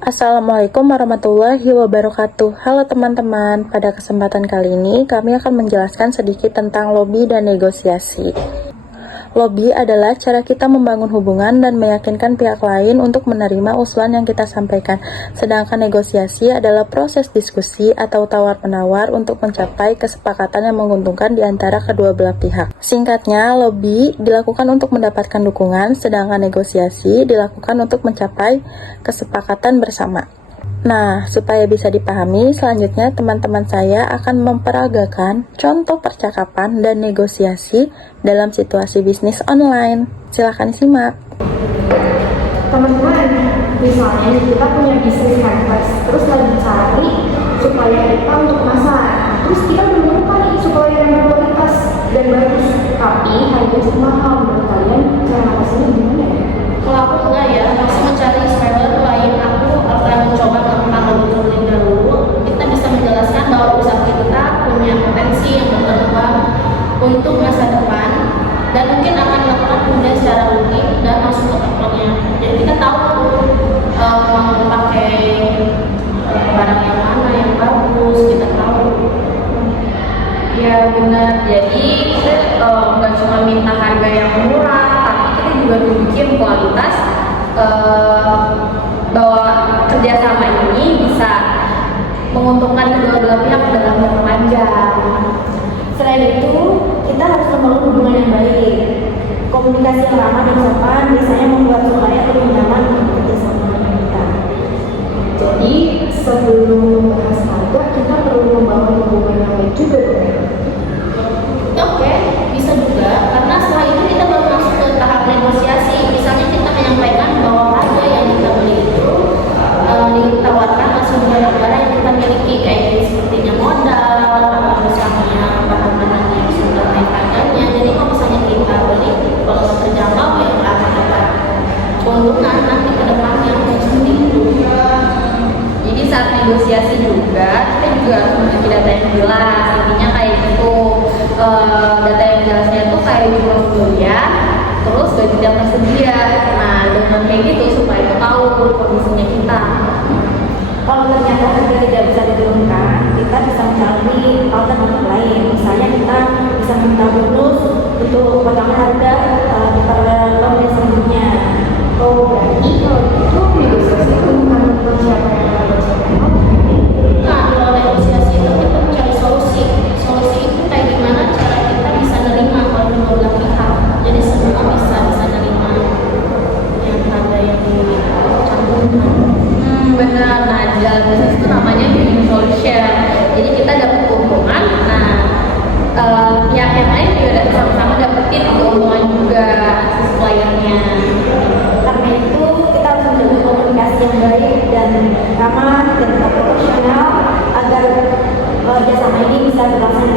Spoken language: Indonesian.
Assalamualaikum warahmatullahi wabarakatuh. Halo teman-teman, pada kesempatan kali ini kami akan menjelaskan sedikit tentang lobby dan negosiasi. Lobby adalah cara kita membangun hubungan dan meyakinkan pihak lain untuk menerima usulan yang kita sampaikan. Sedangkan negosiasi adalah proses diskusi atau tawar-menawar untuk mencapai kesepakatan yang menguntungkan di antara kedua belah pihak. Singkatnya, lobby dilakukan untuk mendapatkan dukungan, sedangkan negosiasi dilakukan untuk mencapai kesepakatan bersama. Nah, supaya bisa dipahami, selanjutnya teman-teman saya akan memperagakan contoh percakapan dan negosiasi dalam situasi bisnis online. Silakan simak. Teman-teman, misalnya kita punya bisnis hampers, terus lagi cari supaya kita untuk masak. Terus kita menemukan nih supaya yang berkualitas dan bagus, tapi harganya cukup mahal. Menurut kalian cara ngatasinya gimana ya? Kalau aku enggak ya, langsung mencari supplier lain. Aku akan mencoba melakukan lobby terlebih dahulu. Kita bisa menjelaskan bahwa usaha kita punya potensi yang berkembang untuk masa depan dan mungkin akan melakukan kemudian secara rutin dan langsung ke tokonya. Jadi kita tahu mau pakai barang yang mana yang bagus, kita tahu. Ya benar. Jadi kita nggak cuma minta harga yang murah, tapi kita juga bikin kualitas bahwa kerjasama ini bisa menguntungkan kedua belah pihak dalam jangka panjang. Selain itu, kita harus membangun hubungan yang baik. Komunikasi yang ramah dan sopan biasanya membuat supaya lebih nyaman untuk kerjasama dengan kita. Jadi, sebelum membahas harga, kita perlu membangun hubungan yang baik juga. Oke, bisa juga karena setelah itu kita baru masuk ke tahap negosiasi. Misalnya kita menyampaikan bahwa harga yang kita beli itu ditawarkan langsung barang-barang yang kita miliki, kayak sepertinya modal atau misalnya bahan-bahan yang sudah naik harganya. Jadi kalau misalnya kita beli kalau terjangkau ya akan dapat keuntungan nanti ke depannya seperti itu. Jadi saat negosiasi juga kita juga harus memiliki data yang jelas. Intinya kayak gitu, data yang jelasnya itu kayak jumlah pembelian, terus gaji yang tersedia. Nah dengan kayak gitu supaya tahu kondisinya kita. Kalau ternyata harga tidak bisa diturunkan, kita bisa mencari alternatif lain. Misalnya kita bisa minta bonus untuk potongan harga pada tahun yang selanjutnya. Oh, berarti kalau itu negosiasi itu bukan untuk siapa yang mau siapa yang mau. Nah, kalau negosiasi itu kita mencari solusi. Solusi itu kayak gimana cara kita bisa nerima kalau kedua belah pihak. Jadi semua bisa nerima yang harga yang dicantumkan. Benar. Nah di dalam bisnis itu namanya win solution. Jadi kita dapat keuntungan. Nah pihak yang lain juga sama-sama dapetin keuntungan juga suppliernya. Karena itu kita harus menjaga komunikasi yang baik dan ramah dan profesional agar kerjasama ini bisa berlangsung